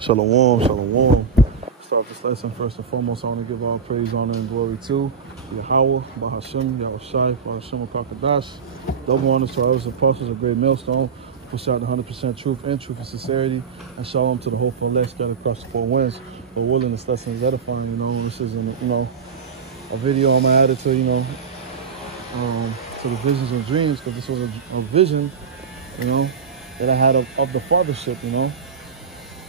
Shalom, shalom. Start this lesson first and foremost. I want to give all praise, honor, and glory to Yahweh, Bahashem, Yahushai, Bahashem, Kakadash. Double honors to our elders, apostles, a great millstone. Push out 100% truth and sincerity. And shalom to the hopeful elect scattered across the four winds. But willing, this lesson is edifying, This isn't, a video on my attitude, to the visions and dreams, because this was a vision, that I had of the fathership,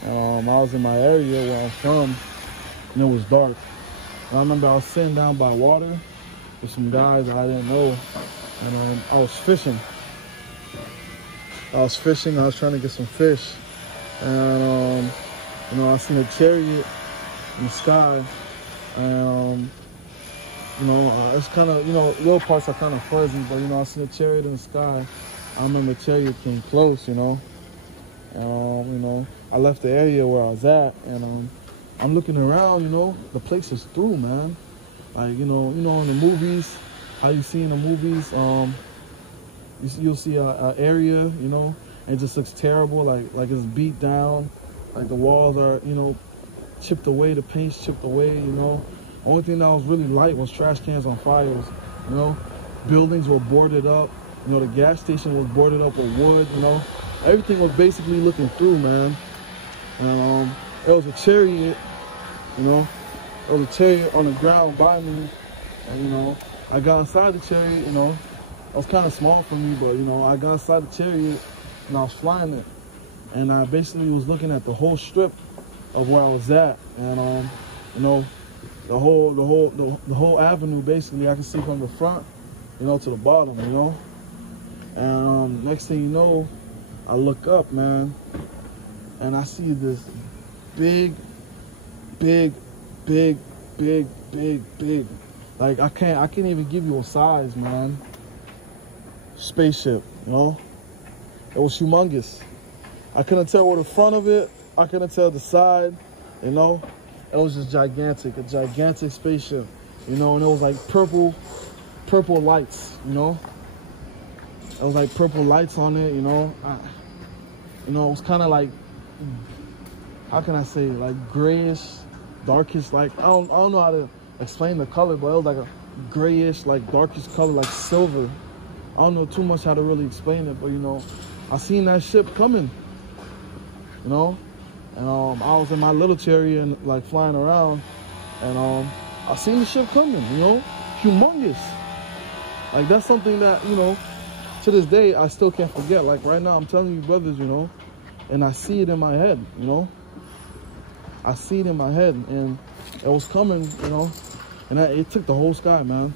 I was in my area where I'm from, and it was dark. And I remember I was sitting down by water with some guys I didn't know, and I was fishing. I was trying to get some fish, and I seen a chariot in the sky, and it's kind of, little parts are kind of fuzzy, but I seen a chariot in the sky. I remember the chariot came close, I left the area where I was at, and I'm looking around, the place is through, man. Like, in the movies, how you see in the movies, you'll see a area, and it just looks terrible, like it's beat down, like the walls are, chipped away, the paint's chipped away, The only thing that was really light was trash cans on fires, Buildings were boarded up, the gas station was boarded up with wood, Everything was basically looking through, man. And there was a chariot, there was a chariot on the ground by me. And, I got inside the chariot, it was kind of small for me, but, I got inside the chariot and I was flying it. And I basically was looking at the whole strip of where I was at. And, the whole avenue, basically, I could see from the front, to the bottom, And next thing you know, I look up, man, and I see this big, like I can't even give you a size, man. Spaceship, It was humongous. I couldn't tell where the front of it, I couldn't tell the side, It was just gigantic, a gigantic spaceship, and it was like purple lights, It was like purple lights on it, it was kind of like, how can I say, like grayish, darkish, like, I don't know how to explain the color, but it was like a grayish, like darkish color, like silver. I don't know too much how to really explain it, but, I seen that ship coming, and I was in my little chariot and like flying around, and I seen the ship coming, humongous. Like, that's something that, to this day, I still can't forget. Like, right now, I'm telling you, brothers, and I see it in my head, I see it in my head, and it was coming, and it took the whole sky, man.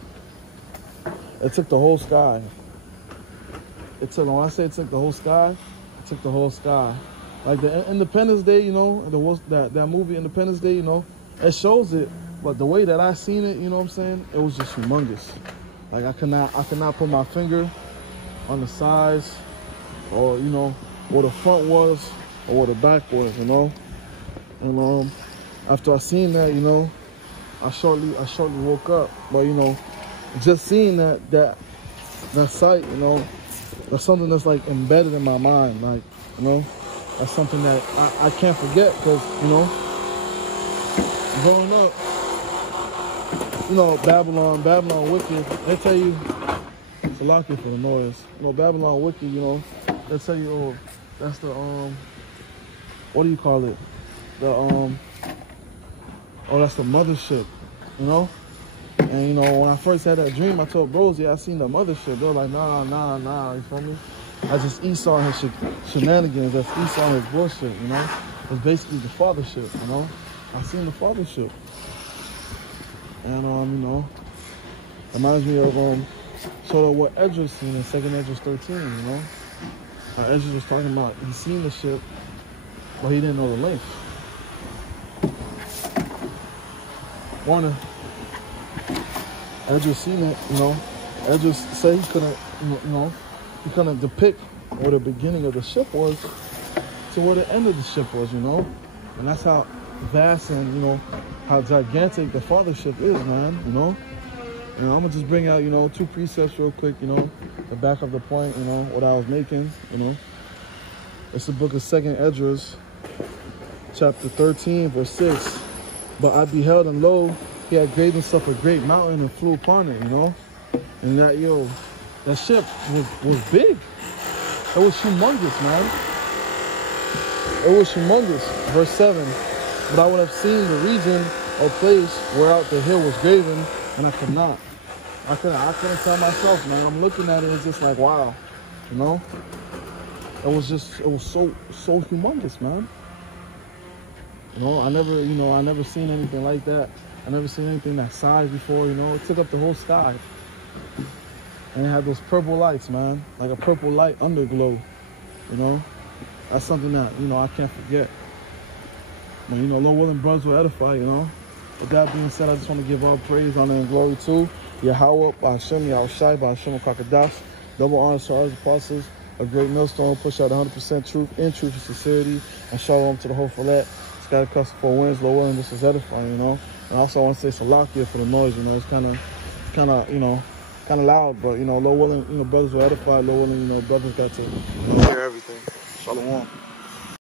It took the whole sky. When I say it took the whole sky, it took the whole sky. Like the Independence Day, that movie Independence Day, it shows it, but the way that I seen it, it was just humongous. Like, I could not put my finger on the size, or where the front was or where the back was, And after I seen that, I shortly woke up. But just seeing that sight, that's something that's like embedded in my mind, like, that's something that I can't forget, because growing up, Babylon wicked, they tell you, it's a lot for the noise. Babylon wicked, they tell you, oh, that's the what do you call it? That's the mothership, And when I first had that dream, I told bros, yeah, I seen the mothership. They were like, nah, you feel me? I just Esau and his shenanigans. That's Esau and his bullshit, It's basically the fathership, I seen the fathership. And reminds me of sort of what Esdras seen in 2nd Esdras 13, How Esdras was talking about, he seen the ship, but he didn't know the length. Warner, Esdras seen it, Esdras said he couldn't depict where the beginning of the ship was to where the end of the ship was, And that's how vast and, how gigantic the fathership is, man, I'm going to just bring out, 2 precepts real quick, the back of the point, what I was making, It's the book of 2nd Esdras, chapter 13, verse 6. But I beheld, and lo, he had graved himself a great mountain and flew upon it, you know? And that, yo, that ship was big. It was humongous, man. It was humongous. Verse 7. But I would have seen the region or place whereout the hill was graven, and I could not. I couldn't tell myself, man. I'm looking at it, it's just like, wow, you know? It was so humongous, man. You know, I never seen anything like that. I never seen anything that size before, you know? It took up the whole sky. And it had those purple lights, man. Like a purple light underglow, you know? That's something that, you know, I can't forget. But, you know, Lord willing, brothers will edify, you know? With that being said, I just want to give all praise, honor, and glory to Yahweh, Ba'ashem, Yahushai, Ba'ashem, Kakadash. Double honor to our apostles. A great millstone, push out 100% truth in truth and sincerity. And shalom to the whole fillet. It's got a custom for wins, Lord willing, this is edifying, you know? And also I want to say Salakia for the noise, you know? It's kind of, you know, kind of loud, but, you know, Lord willing, you know, brothers will edify. Lord willing, you know, brothers got to hear everything. Shalom.